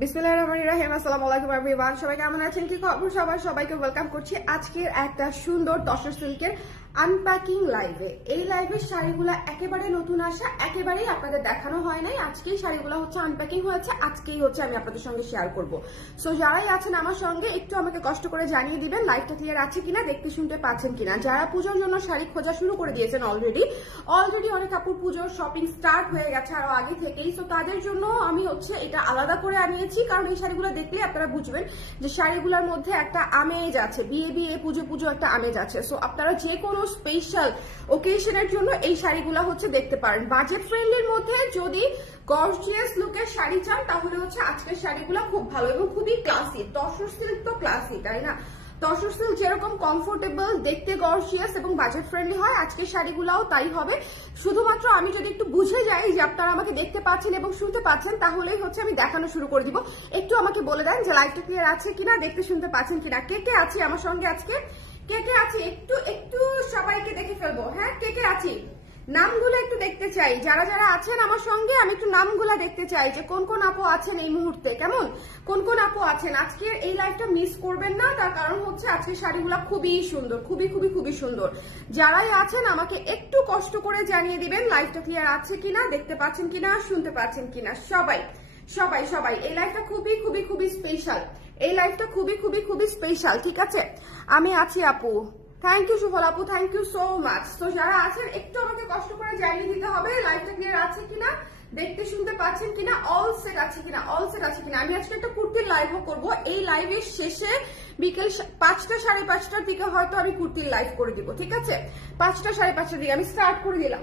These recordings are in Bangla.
বিসমিল্লাহির রহমানির রহিম। আসসালামু আলাইকুম এভরিওয়ান, সবাই কেমন আছেন, কি খবর সবার? সবাইকে ওয়েলকাম করছি আজকের একটা সুন্দর তসর সিল্কের আনপ্যাকিং লাইভে। এই লাইভের শাড়িগুলো একেবারে নতুন আসা, একেবারেই আপনাদের দেখানো হয় নাই। আজকেই শাড়িগুলো হচ্ছে আনপ্যাকিং হয়েছে, আজকেই হচ্ছে আমি আপনাদের সঙ্গে শেয়ার করব। সো যারাই আছেন আমার সঙ্গে একটু আমাকে কষ্ট করে জানিয়ে দিবেন লাইভটা ক্লিয়ার আছে কিনা, দেখতে শুনতে পাচ্ছেন কিনা। যারা পুজোর জন্য শাড়ি খোঁজা শুরু করে দিয়েছেন অলরেডি অনেক আপুর পুজোর শপিং স্টার্ট হয়ে গেছে আরো আগে থেকেই। সো তাদের জন্য আমি হচ্ছে এটা আলাদা করে আনিয়েছি, কারণ এই শাড়িগুলো দেখলে আপনারা বুঝবেন যে শাড়িগুলোর মধ্যে একটা আমেজ আছে, বিয়ে পুজো একটা আমেজ আছে। সো আপনারা যে কোনো স্পেশাল ওকেশনের জন্য এই শাড়িগুলো হচ্ছে দেখতে পারেন। বাজেট ফ্রেন্ডলির মধ্যে যদি গর্জিয়াস লুকের শাড়ি চান তাহলে হচ্ছে আজকের শাড়িগুলো খুব ভালো এবং খুবই ক্লাসি। তসর সিল্ক তো ক্লাসি, তাই না? তসর সিল্ক যেরকম কমফোর্টেবল, দেখতে গর্জিয়াস এবং বাজেট ফ্রেন্ডলি হয়, আজকের শাড়িগুলোও তাই হবে। শুধুমাত্র আমি যদি একটু বুঝে যাই যে আপনারা আমাকে দেখতে পাচ্ছেন এবং শুনতে পাচ্ছেন তাহলেই হচ্ছে আমি দেখানো শুরু করে দিব। একটু আমাকে বলে দেন যে লাইভটা ক্লিয়ার আছে কিনা, দেখতে শুনতে পাচ্ছেন কিনা, কে কে আছে আমার সঙ্গে আজকে, কে কে আছে একটু সবাইকে দেখে ফেলবো। হ্যাঁ, কে কে আছে নামগুলো একটু দেখতে চাই। যারা যারা আছেন আমার সঙ্গে আমি একটু নামগুলো দেখতে চাই যে কোন কোন আপু আছেন এই মুহূর্তে, কেমন কোন কোন আপু আছেন। আজকে এই লাইভটা মিস করবেন না, তার কারণ হচ্ছে আজকে শাড়িগুলো খুবই সুন্দর, খুবই সুন্দর। যারাই আছেন আমাকে একটু কষ্ট করে জানিয়ে দিবেন লাইভটা ক্লিয়ার আছে কিনা, দেখতে পাচ্ছেন কিনা, শুনতে পাচ্ছেন কিনা। সবাই এই লাইভটা খুবই স্পেশাল, এই লাইভটা খুবই স্পেশাল। ঠিক আছে, আমি আছি আপু। থ্যাংক ইউ সুফল আপু, থ্যাংক ইউ সো মাচ। তো যারা আছেন একটু আমাকে কষ্ট করে জানিয়ে দিতে হবে লাইভটা ক্লিয়ার আছে কিনা, দেখতে শুনতে পাচ্ছেন কিনা, অল সেট আছে কিনা। আমি আজকে একটা কুর্তির লাইভও করবো। এই লাইভের শেষে বিকেল 5টা 5:30টার দিকে হয়তো আমি কুর্তির লাইভ করে দিব। ঠিক আছে, 5টা 5:30টার দিকে আমি স্টার্ট করে দিলাম।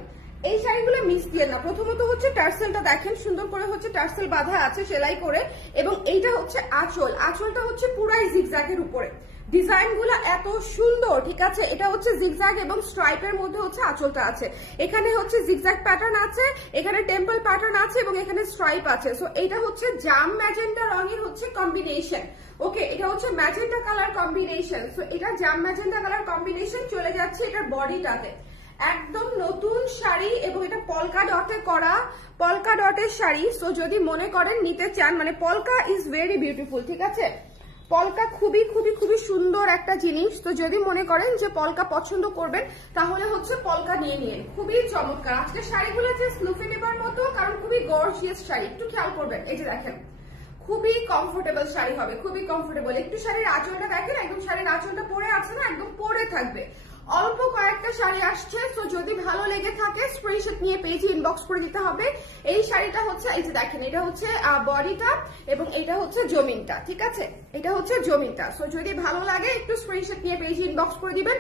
এই শাড়িগুলো মিস দিয়ে না। প্রথমত হচ্ছে টার্সেলটা দেখেন, সুন্দর করে হচ্ছে টার্সেল বাঁধা আছে সেলাই করে, এবং এইটা হচ্ছে আঁচলটা হচ্ছে পুরাই জিগজ্যাগের উপরে। ডিজাইনগুলো এত সুন্দর, ঠিক আছে। এটা হচ্ছে জিগজ্যাগ এবং স্ট্রাইপের মধ্যে হচ্ছে আঁচলটা আছে। এখানে হচ্ছে জিগজ্যাগ প্যাটার্ন আছে, এখানে টেম্পল প্যাটার্ন আছে এবং এখানে স্ট্রাইপ আছে। সো এটা হচ্ছে জাম ম্যাজেন্টা রঙের হচ্ছে কম্বিনেশন। ওকে, এটা হচ্ছে ম্যাজেন্টা কালার কম্বিনেশন। সো এটা জাম ম্যাজেন্টা কালার কম্বিনেশন চলে যাচ্ছে এটার বডিটাতে। একদম নতুন শাড়ি এবং এটা পলকা ডটে করা, পলকা ডটের শাড়ি। সো যদি মনে করেন নিতে চান, মানে পলকা ইজ ভেরি বিউটিফুল, ঠিক আছে। পলকা খুবই সুন্দর একটা জিনিস। তো যদি মনে করেন যে পলকা পছন্দ করবেন তাহলে হচ্ছে পলকা নিয়ে নিন, খুবই চমৎকার। আজকে শাড়িগুলো যে স্লুফে নেবার মতো, কারণ খুবই গর্জিয়াস শাড়ি। একটু খেয়াল করবেন, এই যে দেখেন খুবই কমফোর্টেবল শাড়ি হবে, খুবই কমফোর্টেবল। একটু শাড়ির আঁচলটা দেখেন, একদম শাড়ির আঁচলটা পরে আছে না, একদম পরে থাকবে। অল্প কয়েকটা শাড়ি আসছে, তো যদি ভালো লেগে থাকে স্ক্রিনশট নিয়ে পেজে ইনবক্স করে দিতে হবে। এই শাড়িটা হচ্ছে, এই যে দেখেন, এটা হচ্ছে বডিটা এবং এটা হচ্ছে জমিনটা, ঠিক আছে, এটা হচ্ছে জমিনটা। সো যদি ভালো লাগে একটু স্ক্রিনশট নিয়ে পেজে ইনবক্স করে দিবেন।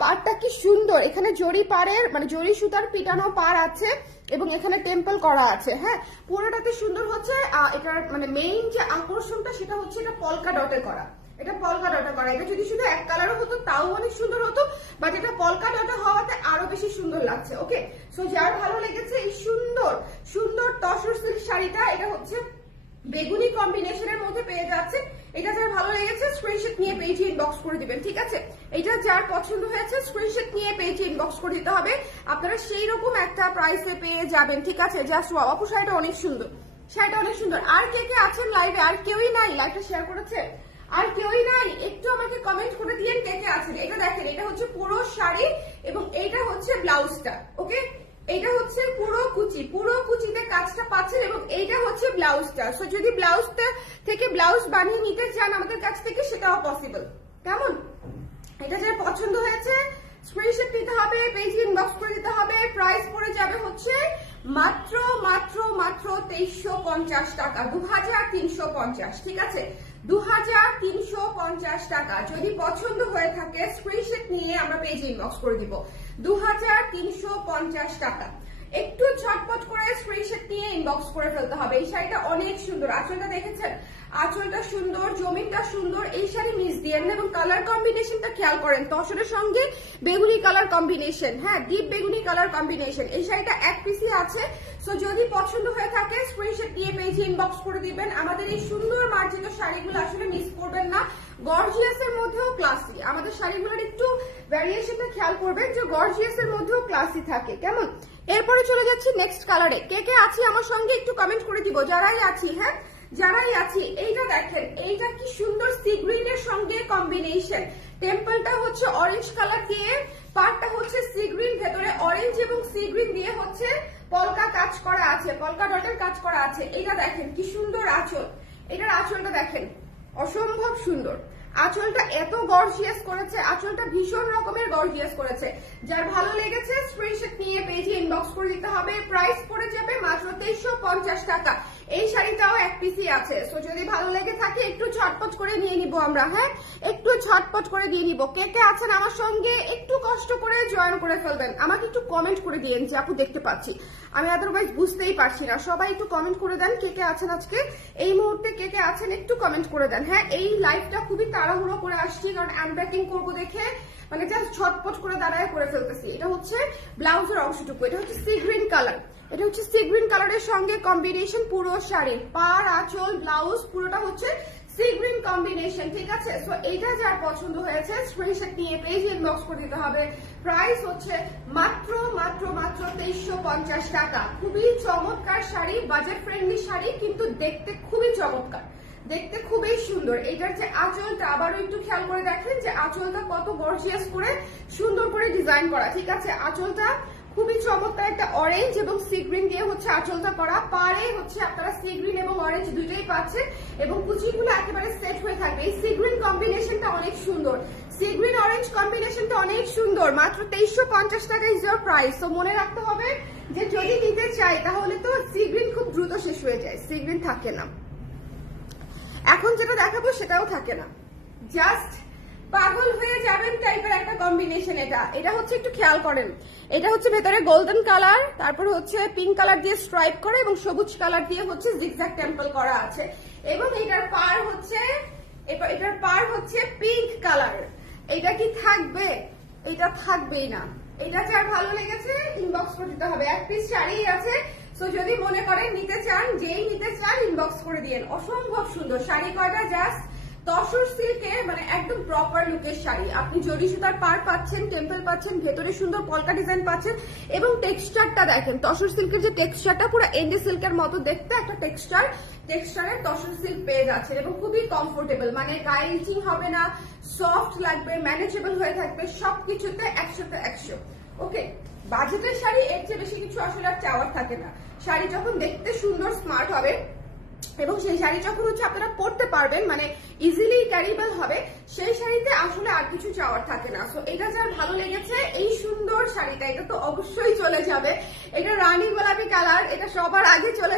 পাড়টা কি সুন্দর, এখানে জরি পাড়ের মানে জরি সুতার পিটানো পাড় আছে এবং এখানে টেম্পল করা আছে। হ্যাঁ, পুরোটাতে সুন্দর হচ্ছে। এটার মানে মেইন যে আকর্ষণটা সেটা হচ্ছে এটা পলকা ডটে করা, এটা পলকা ডটে করা। এটা যদি শুধু এক কালারও হতো তাও অনেক সুন্দর হতো, বাট এটা পলকা ডটে হওয়াতে আরো বেশি সুন্দর লাগছে। ওকে, সো যার ভালো লেগেছে এই সুন্দর তসর সিল্ক শাড়িটা, এটা হচ্ছে বেগুনি কম্বিনেশনের মধ্যে পেয়ে যাচ্ছে। এটা যার ভালো লেগেছে স্ক্রিনশট নিয়ে পেজে ইনবক্স করে দিবেন, ঠিক আছে। এটা যার পছন্দ হয়েছে স্ক্রিনশট নিয়ে পেজে ইনবক্স করে দিতে হবে। আপনারা সেই রকম একটা প্রাইসে পেয়ে যাবেন, ঠিক আছে। জাস্ট ওয়াও, আপু শাড়িটা অনেক সুন্দর, শাড়িটা অনেক সুন্দর। আর কে কে আছেন লাইভে? আর কেউই নাই লাইভটা শেয়ার করেছে? আর কেউই নাই? একটু আমাকে কমেন্ট করে দিয়েন কে কে আছেন। এটা দেখেন, এটা হচ্ছে পুরো শাড়ি এবং এইটা হচ্ছে ব্লাউজটা। ওকে, এটা হচ্ছে পুরো কুচিতে কাজটা পাচ্ছেন এবং এইটা হচ্ছে ব্লাউজটা। সো যদি ব্লাউজটা থেকে ব্লাউজ বানিয়ে নিতে চান আমাদের কাছ থেকে সেটাও পসিবল। কেমন? এটা যে পছন্দ হয়েছে স্ক্রিনশট নিতে হবে, পেজ ইনবক্স করে দিতে হবে। প্রাইস পড়ে যাবে হচ্ছে মাত্র 2350 টাকা, 2350, ঠিক আছে, 2350 টাকা। যদি পছন্দ হয়ে থাকে স্ক্রিনশট নিয়ে আমরা পেজ ইনবক্স করে দিব। 2350 টাকা। একটু ঝটপট করে স্ক্রিনশট নিয়ে ইনবক্স করে ফেলতে হবে। এই শাড়িটা অনেক সুন্দর, আঁচলটা দেখেছেন, আঁচলটা সুন্দর, জমিনটা সুন্দর। এই শাড়ি মিস দিয়েন এবং কালার কম্বিনেশনটা খেয়াল করেন, তসরের সঙ্গে বেগুনি কালার কম্বিনেশন। হ্যাঁ, ডিপ বেগুনি কালার কম্বিনেশন। এই শাড়িটা এক পিসি আছে। সো যদি পছন্দ হয়ে থাকে স্ক্রিনশট নিয়ে পেজে ইনবক্স করে দিবেন। আমাদের এই সুন্দর মার্জিত শাড়িগুলো আসলে মিস করবেন না। গর্জিয়াসের মধ্যেও ক্লাসি, আমাদের শাড়িগুলোর একটু ভ্যারিয়েশনটা খেয়াল করবেন যে গর্জিয়াসের মধ্যেও ক্লাসি থাকে। কেমন? এরপরে চলে যাচ্ছি নেক্সট কালারে। কে কে আছি আমার সঙ্গে একটু কমেন্ট করে দিব, যারাই আছি। হ্যাঁ, যারাই আছি। এইটা দেখেন, এইটা কি সুন্দর সি গ্রিনের সঙ্গে কম্বিনেশন। টেম্পলটা হচ্ছে অরেঞ্জ কালার দিয়ে, পার্টটা হচ্ছে সি গ্রিন, ভেতরে অরেঞ্জ এবং সি গ্রিন দিয়ে হচ্ছে পলকা কাজ করা আছে, পলকা ডটের কাজ করা আছে। এটা দেখেন কি সুন্দর আঁচল, এটার আঁচলটা দেখেন অসম্ভব সুন্দর। আঁচলটা এত গর্জিয়াস করেছে, আঁচলটা ভীষণ রকমের গর্জিয়াস করেছে। যার ভালো লেগেছে স্ক্রিনশট নিয়ে পেজে ইনবক্স করে দিতে হবে। প্রাইস পড়ে যাবে মাত্র 2350 টাকা। এই শাড়িটাও এক পিসি আছে, সো যদি ভালো লেগে থাকে একটু ঝটপট করে নিয়ে নিব আমরা। হ্যাঁ, একটু ঝটপট করে দিয়ে নিব। কে কে আছেন আমার সঙ্গে একটু কষ্ট করে জয়েন করে ফেলবেন। আমাকে একটু কমেন্ট করে দিন যে আপু দেখতে পাচ্ছি, আমি আদারওয়াইজ বুঝতেই পারছি না। সবাই একটু কমেন্ট করে দেন কে কে আছেন আজকে এই মুহূর্তে, কে কে আছেন একটু কমেন্ট করে দেন। হ্যাঁ, এই লাইভটা খুবই তাড়াহুড়ো করে আসছি, কারণ আনপ্যাকিং করবো দেখে মানে জাস্ট ঝটপট করে দাঁড়ায় করে ফেলতেছি। এটা হচ্ছে ব্লাউজের অংশটুকু, এটা হচ্ছে সি গ্রিন কালার, এটা হচ্ছে সি গ্রিন কালারের সঙ্গে কম্বিনেশন পুরো শাড়ি, পাড় আঁচল ব্লাউজ পুরোটা হচ্ছে সি গ্রিন কম্বিনেশন। ঠিক আছে, সো এইটা যার পছন্দ হয়েছে স্ক্রিনশট নিয়ে পেজ ইনবক্স করে দিতে হবে। প্রাইস হচ্ছে মাত্র মাত্র মাত্র 2350 টাকা। খুবই চমৎকার শাড়ি, বাজেট ফ্রেন্ডলি শাড়ি, কিন্তু দেখতে খুবই চমৎকার, দেখতে খুবই সুন্দর। এটার যে আঁচলটা আবারও একটু খেয়াল করে দেখেন যে আঁচলটা কত গর্জিয়াস করে সুন্দর করে ডিজাইন করা। ঠিক আছে, আঁচলটা খুবই চমৎকার একটা অরেঞ্জ এবং সি গ্রিন দিয়ে হচ্ছে আঁচলটা করা। পারে হচ্ছে আপনারা সি গ্রিন এবং অরেঞ্জ দুইটাই পাচ্ছেন এবং কুচিগুলো একেবারে সেট হয়ে থাকবে। এই সি গ্রিন কম্বিনেশনটা অনেক সুন্দর, সি গ্রিন অরেঞ্জ কম্বিনেশনটা অনেক সুন্দর। মাত্র 2350 টাকা ইজ ইয়ার প্রাইস। তো মনে রাখতে হবে যে যদি নিতে চাই তাহলে তো সি গ্রিন খুব দ্রুত শেষ হয়ে যায়, সি গ্রিন থাকে না। এখন যেটা দেখাবো সেটাও থাকে না, জাস্ট পাগল হয়ে যাবেন টাইপের একটা কম্বিনেশন। এটা হচ্ছে একটু খেয়াল করেন, এটা হচ্ছে ভেতরে গোল্ডেন কালার, তারপর হচ্ছে পিঙ্ক কালার দিয়ে স্ট্রাইপ করে এবং সবুজ কালার দিয়ে হচ্ছে জিগজ্যাগ টেম্পল করা আছে এবং এটার পার হচ্ছে পিঙ্ক কালার। এটা কি থাকবে? এটা থাকবেই না। এটা যার ভালো লেগেছে ইনবক্স করে দিতে হবে। এক পিস শাড়ি আছে, সো যদি মনে করেন নিতে চান, যেই নিতে চান ইনবক্স করে দিয়েন। অসম্ভব সুন্দর শাড়ি কয়টা, জাস্ট তসর সিল্কের মানে একদম প্রপার লুকের শাড়ি। আপনি জরি সুতার পার পাচ্ছেন, টেম্পল পাচ্ছেন, ভেতরে সুন্দর পলকা ডিজাইন পাচ্ছেন এবং টেক্সচারটা দেখেন, তসর সিল্কের যে টেক্সচারটা পুরো এন্ডি সিল্কের মতো দেখতে একটা টেক্সচারের তসর সিল্ক পেয়ে যাচ্ছেন এবং খুবই কমফোর্টেবল, মানে গায়ে ইচিং হবে না, সফট লাগবে, ম্যানেজেবল হয়ে থাকবে, সবকিছুতে 100তে 100। ওকে, বাজেটের শাড়ি এর চেয়ে বেশি কিছু আসলে আর চাওয়ার থাকে না। শাড়ি যখন দেখতে সুন্দর স্মার্ট হবে এবং সেই শাড়ি যখন হচ্ছে আপনারা পরতে পারবেন, মানে ইজিলি ক্যারিবল হবে, সেই শাড়িতে আসলে আর কিছু চাওয়ার থাকে না। সো এটা যার ভালো লেগেছে এই সুন্দর শাড়িটা, এটা তো অবশ্যই চলে যাবে। এটা রানী গোলাপি কালার, এটা সবার আগে চলে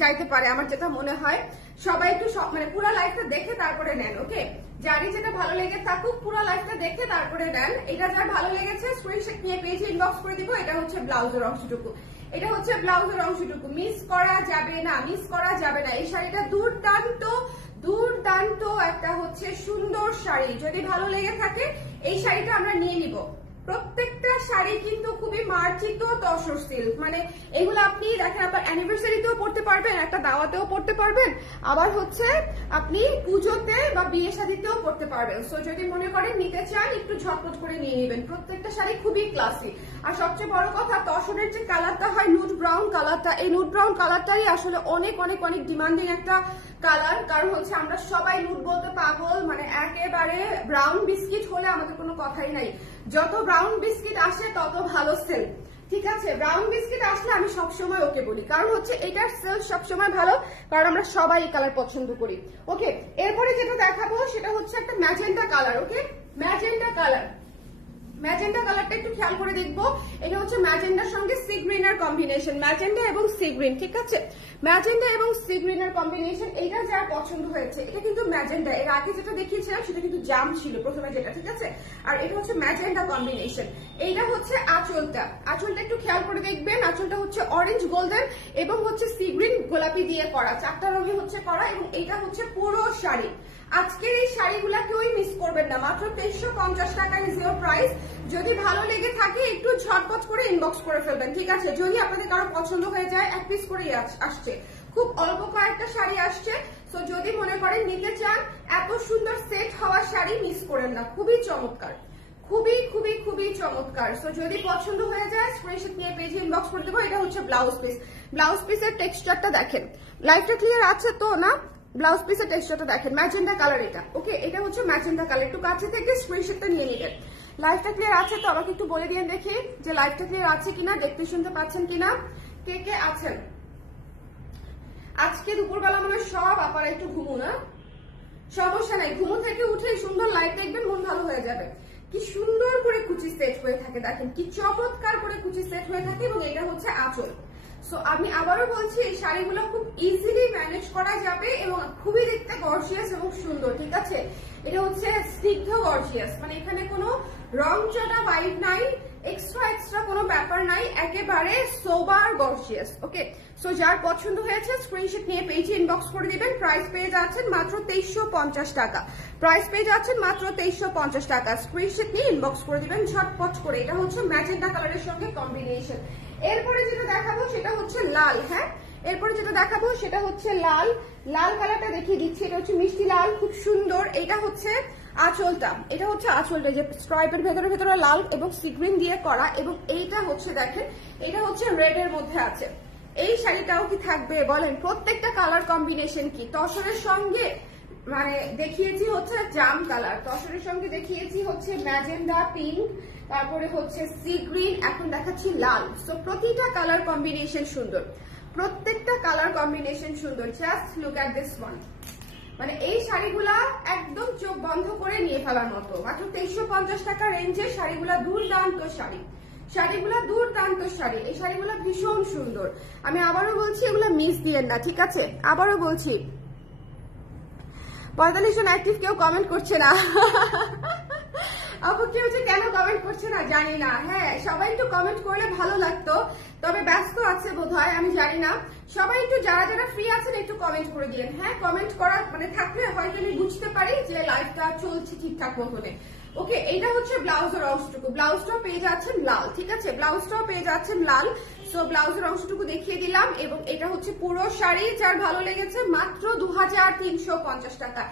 যাইতে পারে আমার যেটা মনে হয়। সবাই একটু মানে পুরো লাইফটা দেখে তারপরে নেন। ওকে, যারই যেটা ভালো লেগে থাকুক পুরো লাইফটা দেখে তারপরে নেন। এটা যার ভালো লেগেছে স্ক্রিনশট নিয়ে পেজে ইনবক্স করে দিব। এটা হচ্ছে ব্লাউজের অংশটুকু, এটা হচ্ছে ব্লাউজের অংশটুকু, মিস করা যাবে না, মিস করা যাবে না। এই শাড়িটা দুর্দান্ত দুর্দান্ত একটা হচ্ছে সুন্দর শাড়ি। যদি ভালো লেগে থাকে এই শাড়িটা আমরা নিয়ে নিব। প্রত্যেকটা শাড়ি কিন্তু খুবই মার্জিত তসর সিল্ক, মানে এগুলো আপনি দেখেন আপনার অ্যানিভার্সারিতেও পড়তে পারবেন, একটা দাওয়াতেও পড়তে পারবেন, আবার হচ্ছে আপনি পুজোতে বা বিয়ে শাদীতেও পড়তে পারবেন। সো যদি মনে করেন নিতে চান একটু ঝটপট করে নিয়ে নেবেন। প্রত্যেকটা শাড়ি খুবই ক্লাসি। আর সবচেয়ে বড় কথা, তসরের যে কালারটা হয় নুড ব্রাউন কালারটা, এই নুড ব্রাউন কালারটাই আসলে অনেক অনেক অনেক ডিমান্ডিং একটা কালার। কারণ হচ্ছে আমরা সবাই নুড বলতে পাগল, মানে একেবারে ব্রাউন বিস্কিট হলে আমাদের কোনো কথাই নাই। যত ব্রাউন বিস্কিট আসে তত ভালো সেল। ঠিক আছে, ব্রাউন বিস্কিট আসলে আমি সবসময় ওকে বলি, কারণ হচ্ছে এটার সেল সবসময় ভালো, কারণ আমরা সবাই এই কালার পছন্দ করি। ওকে, এরপরে যেটা দেখাবো সেটা হচ্ছে একটা ম্যাজেন্টা কালার। ওকে, ম্যাজেন্টা কালার, ম্যাজেন্টা কালারটা একটু খেয়াল করে দেখবো। এটা হচ্ছে ম্যাজেন্টার সঙ্গে সি গ্রিনের কম্বিনেশন, ম্যাজেন্টা এবং সি গ্রিন। ঠিক আছে, ম্যাজেন্টা এবং সি গ্রিনের কম্বিনেশন, এটা যার পছন্দ হয়েছে। এটা কিন্তু ম্যাজেন্টা, এর আগে যেটা দেখিয়েছিলাম সেটা কিন্তু জাম ছিল প্রথমে যেটা। ঠিক আছে, আর এটা হচ্ছে ম্যাজেন্টা কম্বিনেশন। এইটা হচ্ছে আঁচলটা, আঁচলটা একটু খেয়াল করে দেখবেন। আঁচলটা হচ্ছে অরেঞ্জ গোল্ডেন এবং হচ্ছে সি গ্রিন গোলাপি দিয়ে করা, চারটা রঙে হচ্ছে করা এবং এটা হচ্ছে পুরো শাড়ি। আজকের এই শাড়িগুলা কেউই মিস করবেন না, মাত্র 2350 টাকা ইজ ইওর প্রাইস। যদি ভালো লেগে থাকে একটু ঝটপট করে ইনবক্স করে ফেলবেন। ঠিক আছে, যদি আপনাদের কারো পছন্দ হয়ে যায়, এক পিস করেই আসছে, খুব অল্প কয়েকটা শাড়ি আসছে। সো যদি মনে করেন নিতে চান, এত সুন্দর সেট হওয়া শাড়ি মিস করেন না, খুবই চমৎকার, খুবই খুবই খুবই চমৎকার। সো যদি পছন্দ হয়ে যায় স্ক্রিনশট নিয়ে পেজে ইনবক্স করে দেবো। এটা হচ্ছে ব্লাউজ পিস। ব্লাউজ পিসের টেক্সচারটা দেখেন, লাইটটা ক্লিয়ার আছে তো না? ব্লাউজ পিসের টেক্সচারটা দেখেন, ম্যাজেন্ডা কালার এটা। ওকে, এটা হচ্ছে ম্যাজেন্ডা কালার। একটু কাছে থেকে স্ক্রিনশটটা নিয়ে নিবেন। লাইটটা ক্লিয়ার আছে তো? আমাকে একটু বলে দিয়ে দেখি যে লাইটটা ক্লিয়ার আছে কিনা, দেখতে শুনতে পাচ্ছেন কিনা, কে কে আছেন। আজকে দুপুরবেলা মনে হয় সব আপারা একটু ঘুমো না, সমস্যা নাই, ঘুমো থেকে উঠে সুন্দর লাইট দেখবেন, মন ভালো হয়ে যাবে। কি সুন্দর করে কুচি সেট হয়ে থাকে, দেখেন কি চমৎকার করে কুচি সেট হয়ে থাকে। এবং এটা হচ্ছে আঁচল। সো আমি আবারও বলছি, এই শাড়িগুলো খুব ইজিলি ম্যানেজ করা যাবে এবং খুবই দেখতে গর্জিয়াস এবং সুন্দর। ঠিক আছে, এটা হচ্ছে স্নিগ্ধ গর্জিয়াস, মানে এখানে কোনো রং চটা ভাইব নাই, এক্সট্রা কোনো ব্যাপার নাই, একেবারে সোবার গর্জিয়াস। ওকে, সো যার পছন্দ হয়েছে স্ক্রিনশট নিয়ে পেজে ইনবক্স করে দিবেন। প্রাইস পেয়ে যাচ্ছেন মাত্র 2350 টাকা। প্রাইস পেয়ে যাচ্ছেন মাত্র 2350 টাকা। স্ক্রিনশট নিয়ে ইনবক্স করে দিবেন ঝটপট করে। এটা হচ্ছে ম্যাজেন্ডা কালারের সঙ্গে কম্বিনেশন। এরপরে যেটা দেখাবো সেটা হচ্ছে লাল। হ্যাঁ, এরপরে যেটা দেখাবো সেটা হচ্ছে লাল। লাল কালারটা দেখিয়ে দিচ্ছি, এটা হচ্ছে মিষ্টি লাল, খুব সুন্দর। এটা হচ্ছে আঁচলটা, এটা হচ্ছে আঁচলটা যে স্ট্রাইপের ভেতরে ভেতরে লাল এবং সিগ্রিন দিয়ে করা। এবং এইটা হচ্ছে দেখেন, এটা হচ্ছে রেড এর মধ্যে আছে। এই শাড়িটাও কি থাকবে বলেন? প্রত্যেকটা কালার কম্বিনেশন কি তসরের সঙ্গে, মানে দেখিয়েছি হচ্ছে জাম কালার, তসরের সঙ্গে দেখিয়েছি হচ্ছে ম্যাজেন্ডা পিঙ্ক, তারপরে হচ্ছে সি গ্রিন, এখন দেখাচ্ছি লাল। সো প্রতিটা কালার কম্বিনেশন সুন্দর, প্রত্যেকটা কালার কম্বিনেশন সুন্দর। Just look at this one. মানে এই শাড়িগুলা একদম চোখ বন্ধ করে নিয়ে ফেলার মতো। মাত্র 2350 টাকা রেঞ্জে শাড়িগুলা দুর্দান্ত শাড়ি, শাড়িগুলা দুর্দান্ত শাড়ি। এই শাড়িগুলা ভীষণ সুন্দর। আমি আবারও বলছি, এগুলা মিস দিয়েন না, ঠিক আছে? আবারও বলছি, 45 জন অ্যাক্টিভ, কেউ কমেন্ট করছে না। আপু কেউ যে কেন কমেন্ট করছে না জানি না। হ্যাঁ, সবাই একটু কমেন্ট করলে ভালো লাগতো, তবে ব্যস্ত আছে বোধহয়, আমি জানি না। সবাই একটু যারা যারা ফ্রি আছেন একটু কমেন্ট করে দিলেন। হ্যাঁ, কমেন্ট করা মানে থাকলে হয়তো আমি বুঝতে পারি যে লাইভটা চলছে ঠিকঠাক মতনে। ওকে, এইটা হচ্ছে ব্লাউজের অংশটুকু। ব্লাউজটাও পেয়ে যাচ্ছেন লাল, ঠিক আছে? ব্লাউজটাও পেয়ে যাচ্ছেন লাল। সো ব্লাউজের অংশটুকু দেখিয়ে দিলাম। এবং এটা হচ্ছে পুরো শাড়ি। যার ভালো লেগেছে মাত্র 2350 টাকা।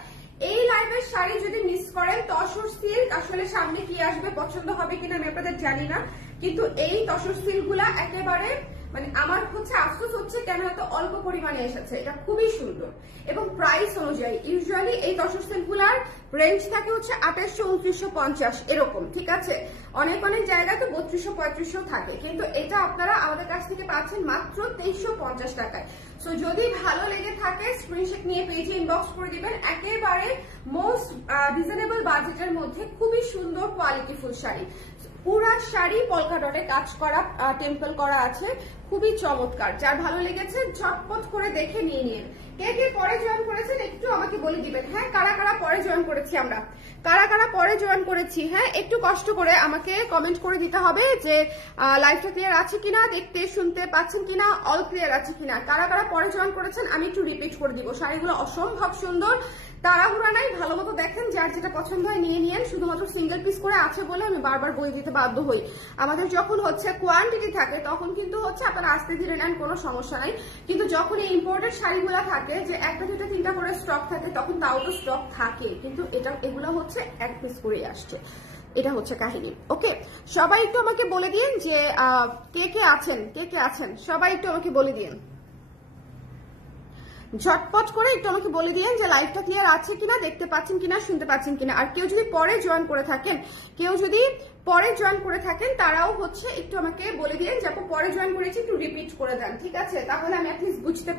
এই লাইভের শাড়ি যদি মিস করেন, তসর সিল্ক আসলে সামনে কি আসবে, পছন্দ হবে কিনা আমি আপনাদের জানি না, কিন্তু এই তসর সিল্ক গুলা একেবারে মানে আমার হচ্ছে আফসোস হচ্ছে কেন এত অল্প পরিমাণে এসেছে। এটা খুবই সুন্দর এবং প্রাইস অনুযায়ী ইউজুয়ালি এই তসর সিল্ক গুলার রেঞ্জ থাকে হচ্ছে 2800-2950 এরকম, ঠিক আছে? অনেক অনেক জায়গায় তো 3200-3500 থাকে, কিন্তু এটা আপনারা আমাদের কাছ থেকে পাচ্ছেন মাত্র 2350 টাকায়। সো যদি ভালো লেগে থাকে স্ক্রিনশট নিয়ে পেজে ইনবক্স করে দিবেন। একেবারে মোস্ট রিজনেবল বাজেটের মধ্যে খুবই সুন্দর কোয়ালিটিফুল শাড়ি। পুরা শাড়ি পলকা ডটে কাজ করা, টেম্পল করা আছে, খুবই চমৎকার। যার ভালো লেগেছে ঝটপট করে দেখে নিয়ে নিন। কে কে পরে জয়েন করেছেন একটু আমাকে বলে দিবেন। হ্যাঁ, কারা কারা পরে জয়েন করেছি আমরা, কারা কারা পরে জয়েন করেছি, হ্যাঁ একটু কষ্ট করে আমাকে কমেন্ট করে দিতে হবে যে লাইভটা ক্লিয়ার আছে কিনা, দেখতে শুনতে পাচ্ছেন কিনা, অল ক্লিয়ার আছে কিনা। কারা কারা পরে জয়েন করেছেন আমি একটু রিপিট করে দিব। শাড়িগুলো অসম্ভব সুন্দর, তাড়াহুড়া নাই, ভালো মতো দেখেন, যার যেটা পছন্দ হয় নিয়ে নিয়েন। শুধুমাত্র সিঙ্গেল পিস করে আছে বলে আমি বারবার বই দিতে বাধ্য হই। আমাদের যখন হচ্ছে কোয়ান্টিটি থাকে তখন কিন্তু হচ্ছে আপনারা আস্তে ধীরে নেন, কোনো সমস্যা নাই। কিন্তু যখন এই ইম্পোর্টেড শাড়িগুলো থাকে যে একটা দুটা তিনটা করে স্টক থাকে, তখন তাও তো স্টক থাকে, কিন্তু এগুলো হচ্ছে এক পিস করে আসছে। এটা হচ্ছে কাহিনী। ওকে, সবাই একটু আমাকে বলে দিন যে কে কে আছেন, কে কে আছেন, সবাই একটু আমাকে বলে দিন ঝটপট করে, একটু আমাকে বলে দিন যে লাইভটা ক্লিয়ার আছে কিনা, দেখতে পাচ্ছেন কিনা, শুনতে পাচ্ছেন কিনা। আর কেউ যদি পরে জয়েন করে থাকেন, তারাও হচ্ছে একটু আমাকে বলে দিন যে আপু পরে জয়েন করেছি, একটু রিপিট করে দেন, ঠিক আছে? তাহলে আমি অ্যাটলিস্ট বুঝতে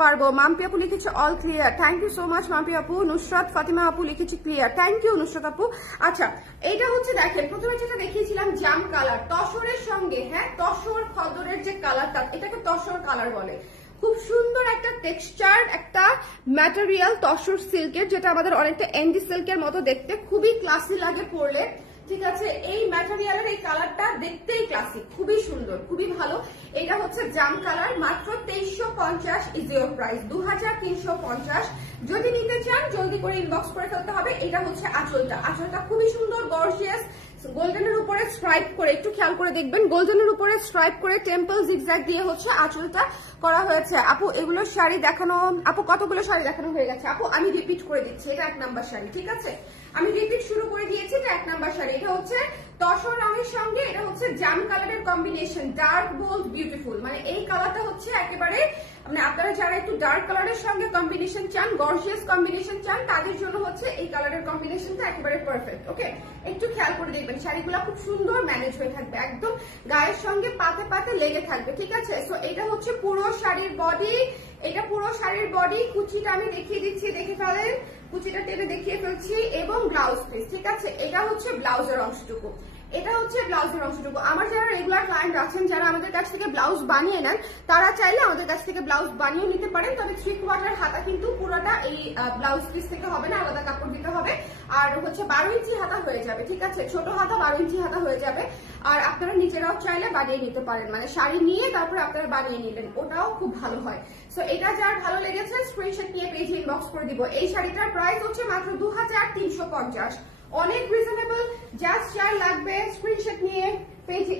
পারবো। মাম্পি আপু লিখেছে all clear, thank you so much Mampi আপু। নুসরাত ফাতিমা আপু লিখেছে ক্লিয়ার, থ্যাংক ইউ নুসরাত আপু। আচ্ছা, এইটা হচ্ছে দেখেন, প্রথমে যেটা দেখিয়েছিলাম জাম কালার, তসরের সঙ্গে, হ্যাঁ তসর খদরের যে কালারটা, এটাকে তসর কালার বলে। খুব সুন্দর একটা টেক্সচার, একটা ম্যাটেরিয়াল তসর সিল্কের, যেটা আমাদের অনেকটা এন্ডি সিল্কের মতো দেখতে, খুবই ক্লাসি লাগে পরলে, ঠিক আছে? এই ম্যাটেরিয়ালের এই কালারটা দেখতেই ক্লাসিক, খুবই সুন্দর, খুবই ভালো। এটা হচ্ছে জাম কালার, মাত্র 2350 ইজ ইওর প্রাইস, 2350। যদি নিতে চান জলদি করে ইনবক্স করে ফেলতে হবে। এটা হচ্ছে আঁচলটা খুবই সুন্দর, গর্জিয়াস, গোল্ডেনের উপরে স্ট্রাইপ করে, একটু খেয়াল করে দেখবেন, গোল্ডেনের উপরে স্ট্রাইপ করে টেম্পল জিগজ্যাগ দিয়ে হচ্ছে আঁচলটা করা হয়েছে। আপু এগুলো শাড়ি দেখানো, আপু কতগুলো শাড়ি দেখানো হয়ে গেছে? আপু আমি রিপিট করে দিচ্ছি, এটা 1 নাম্বার শাড়ি, ঠিক আছে? আমি রিপিট শুরু করে দিয়েছি। এটা 1 নাম্বার শাড়ি। এটা হচ্ছে তসর রঙের সঙ্গে এটা হচ্ছে জাম কালারের কম্বিনেশন, ডার্ক বোল্ড বিউটিফুল। মানে এই কালারটা হচ্ছে একেবারে মানে আপনারা যারা একটু ডার্ক কালারের সঙ্গে কম্বিনেশন চান, গর্জিয়াস কম্বিনেশন চান, তাদের জন্য হচ্ছে এই কালারের কম্বিনেশনটা একেবারে পারফেক্ট। ওকে, একটু খেয়াল করে দেখবেন শাড়িগুলো খুব সুন্দর ম্যানেজ হয়ে থাকবে, একদম গায়ের সঙ্গে পাতে পাতে লেগে থাকবে। ঠিক আছে, সো এটা হচ্ছে পুরো শাড়ির বডি। এটা পুরো শাড়ির বডি। কুচিটা আমি দেখিয়ে দিচ্ছি, দেখে ফেলেন। কুচিটা টেনে দেখিয়ে ফেলছি এবং ব্লাউজ পিস। ঠিক আছে, এটা হচ্ছে ব্লাউজের অংশটুকু। এটা হচ্ছে ব্লাউজের অংশটুকু। আমার যারা রেগুলার ক্লায়েন্ট আছেন, যারা আমাদের কাছ থেকে ব্লাউজ বানিয়ে নেন, তারা চাইলে আমাদের কাছ থেকে ব্লাউজ বানিয়ে নিতে পারেন। তবে 3/4 হাতা কিন্তু পুরোটা এই ব্লাউজ পিস থেকে হবে না, আলাদা কাপড় দিতে হবে। আর হচ্ছে 12 ইঞ্চি হাতা হয়ে যাবে। ঠিক আছে, ছোট হাতা 12 ইঞ্চি হাতা হয়ে যাবে। আর আপনারা নিজেরাও চাইলে বানিয়ে নিতে পারেন, মানে শাড়ি নিয়ে তারপরে আপনারা বানিয়ে নিলেন, ওটাও খুব ভালো হয়। সো এটা যার ভালো লেগেছে স্ক্রিনশট নিয়ে পেজে ইনবক্স করে দিব। এই শাড়িটার প্রাইস হচ্ছে মাত্র 2350। অনেক রিজনেবল। জাস্ট যার লাগবে স্ক্রিনশট নিয়ে পেজে।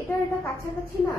এটা কাছাকাছি না,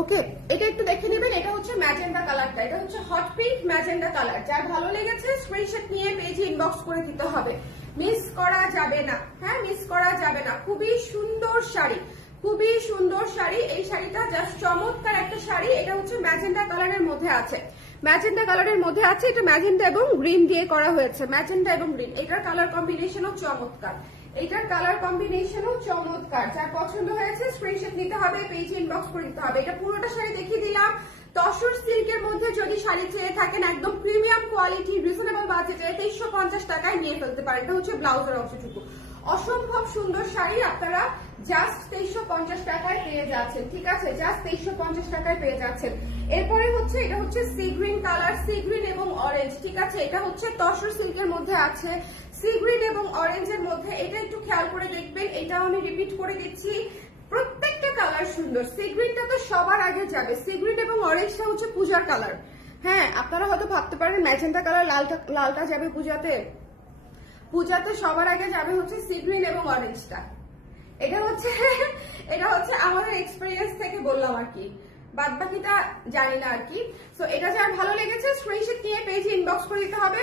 ওকে, এটা একটু দেখে নেবেন। এটা হচ্ছে ম্যাজেন্ডা কালারটা, এটা হচ্ছে হট পিঙ্ক ম্যাজেন্ডা কালার। যার ভালো লেগেছে স্ক্রিনশট নিয়ে পেজে ইনবক্স করে দিতে হবে, মিস করা যাবে না। হ্যাঁ, মিস করা যাবে না। খুবই সুন্দর শাড়ি, খুবই সুন্দর শাড়ি। এই শাড়িটা জাস্ট চমৎকার একটা শাড়ি। এটা হচ্ছে ম্যাজেন্ডা কালারের মধ্যে আছে, ম্যাজেন্ডা কালারের মধ্যে আছে। এটা ম্যাজেন্ডা এবং গ্রিন দিয়ে করা হয়েছে, ম্যাজেন্ডা এবং গ্রিন। এটার কালার কম্বিনেশনও চমৎকার, এটার কালার কম্বিনেশনও চমৎকার। যার পছন্দ হয়েছে স্ক্রিনশট নিতে হবে, পেজে ইনবক্স করে দিতে হবে। এটা পুরোটা শাড়ি দেখিয়ে দিলাম। তসর সিল্কের মধ্যে যদি শাড়ি চেয়ে থাকেন একদম প্রিমিয়াম কোয়ালিটি রিজনেবল বাজেটে 2350 টাকায় নিয়ে ফেলতে পারেন। এটা হচ্ছে ব্লাউজের অংশটুকু। অসম্ভব সুন্দর শাড়ি, আপনারা জাস্ট 2350 টাকায় পেয়ে যাচ্ছেন। ঠিক আছে, জাস্ট 2350 টাকায় পেয়ে যাচ্ছেন। এরপরে হচ্ছে এটা হচ্ছে sea green colour, sea green এবং অরেঞ্জ। ঠিক আছে, এটা হচ্ছে তসর সিল্কের মধ্যে আছে, সি গ্রিন এবং অরেঞ্জের মধ্যে। এটা একটু খেয়াল করে দেখবেন, এটাও আমি রিপিট করে দিচ্ছি। প্রত্যেকটা কালার সুন্দর। সি গ্রিনটা তো সবার আগে যাবে। সি গ্রিন এবং অরেঞ্জটা হচ্ছে পূজার কালার। হ্যাঁ, আপনারা হয়তো ভাবতে পারেন ম্যাজেন্টা কালার, লালটা যাবে পূজাতে। পূজাতে সবার আগে যাবে হচ্ছে সি গ্রিন এবং অরেঞ্জটা। এটা হচ্ছে আমাদের এক্সপেরিয়েন্স থেকে বললাম আর কি, বাদ বাকিটা জানি না আর কি। সো এটা যার ভালো লেগেছে স্ক্রিনশট নিয়ে পেজে ইনবক্স করে দিতে হবে।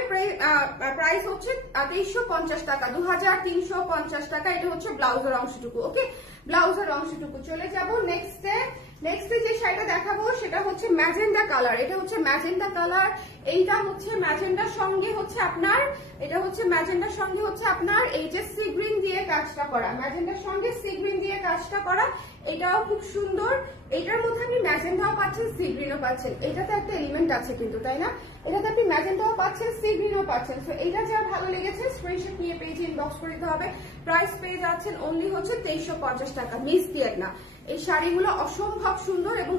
প্রাইস হচ্ছে 2350 টাকা, 2350 টাকা। এটা হচ্ছে ব্লাউজের অংশটুকু। ওকে, ব্লাউজের অংশটুকু। চলে যাব নেক্সটে। নেক্সটে যে শাড়িটা দেখাবো সেটা হচ্ছে ম্যাজেন্ডা কালার। এটা হচ্ছে ম্যাজেন্ডা কালার। এইটা হচ্ছে ম্যাজেন্ডার সঙ্গে হচ্ছে আপনার, এটা হচ্ছে ম্যাজেন্ডার সঙ্গে হচ্ছে আপনার এই যে সি গ্রিন দিয়ে কাজটা করা, ম্যাজেন্ডার সঙ্গে সি গ্রিন দিয়ে কাজটা করা। এটাও খুব সুন্দর। এটার মধ্যে আপনি ম্যাজেন্ডাও পাচ্ছেন, সি গ্রিনও পাচ্ছেন। এটাতে একটা এলিমেন্ট আছে কিন্তু, তাই না? এটাতে আপনি ম্যাজেন্ডাও পাচ্ছেন, সি গ্রিনও পাচ্ছেন। সো এটা যার ভালো লেগেছে স্ক্রিনশট নিয়ে পেজে ইনবক্স করে দিতে হবে। প্রাইস পেয়ে যাচ্ছেন অনলি হচ্ছে 2350 টাকা। মিস দিয়ে না। এই শাড়িগুলো অসম্ভব সুন্দর এবং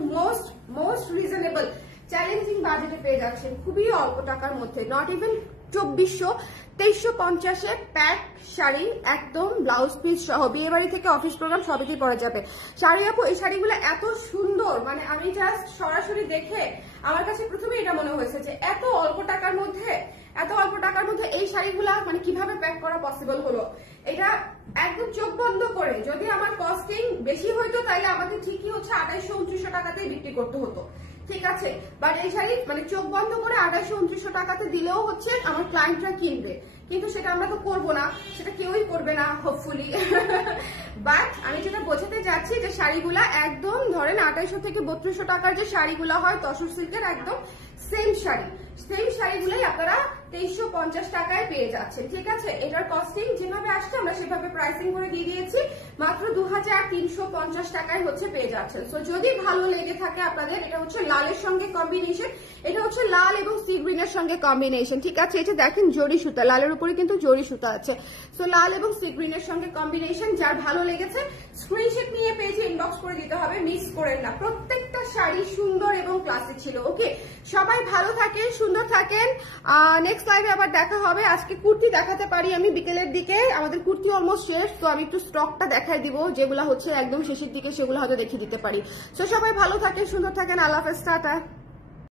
মোস্ট রিজনেবল চ্যালেঞ্জিং বাজেটে পেয়ে যাচ্ছেন, খুবই অল্প টাকার মধ্যে। নট ইভেন 2400, 2350-এ প্যাক শাড়ি, একদম ব্লাউজ পিস সহ, বিয়ে বাড়ি থেকে অফিস প্রোগ্রাম সবইতেই পরা যাবে। শাড়ি আপু, এই শাড়িগুলো এত সুন্দর, মানে আমি জাস্ট সরাসরি দেখে আমার কাছে প্রথমে এটা মনে হয়েছে যে এত অল্প টাকার মধ্যে এই শাড়িগুলা মানে কিভাবে প্যাক করা পসিবল হলো। এটা একদম চোখ বন্ধ করে, যদি আমার কস্টিং বেশি হইতো তাহলে আমাকে ঠিকই হচ্ছে 2800-2900 টাকাতেই বিক্রি করতে হতো। ঠিক আছে, বাট এই শাড়ি মানে চোখ বন্ধ করে 2800-2900 টাকাতে দিলেও হচ্ছে আমার ক্লায়েন্টরা কিনবে, কিন্তু সেটা আমরা তো করবো না, সেটা কেউই করবে না হোপফুলি। বাট আমি যেটা বোঝাতে যাচ্ছি যে শাড়িগুলা একদম ধরেন 2800 থেকে 3200 টাকার যে শাড়িগুলা হয় তসর সিল্কের, একদম সেম শাড়িগুলাই আপনারা 2350 টাকায় পেয়ে যাচ্ছেন। ঠিক আছে, এটার কস্টিং যেভাবে আসছে আমরা সেভাবে প্রাইসিং করে দিয়ে দিয়েছি। মাত্র 2350 টাকায় হচ্ছে পেয়ে যাচ্ছেন। সো যদি ভালো লেগে থাকে আপনাদের, এটা হচ্ছে লালের সঙ্গে কম্বিনেশন, এটা হচ্ছে লাল এবং সি গ্রিনের সঙ্গে কম্বিনেশন। ঠিক আছে, এটা দেখেন জরি সুতা, লালের উপরে কিন্তু জরি সুতা আছে। সো লাল এবং সি গ্রিনের সঙ্গে কম্বিনেশন। যার ভালো লেগেছে স্ক্রিনশট নিয়ে পেজে ইনবক্স করে দিতে হবে, মিস করেন না। প্রত্যেকটা শাড়ি সুন্দর এবং ক্লাসিক ছিল। ওকে, সবাই ভালো থাকেন, সুন্দর থাকেন। নেক্সট লাইভে আবার দেখা হবে। আজকে কুর্তি দেখাতে পারি আমি বিকেলের দিকে, আমাদের কুর্তি অলমোস্ট শেষ, তো আমি একটু স্টকটা দেখাই দিব, যেগুলো হচ্ছে একদম শেষের দিকে সেগুলো হয়তো দেখিয়ে দিতে পারি। সো সবাই ভালো থাকেন, সুন্দর থাকেন। আল্লাহ হাফেজ, টাটা।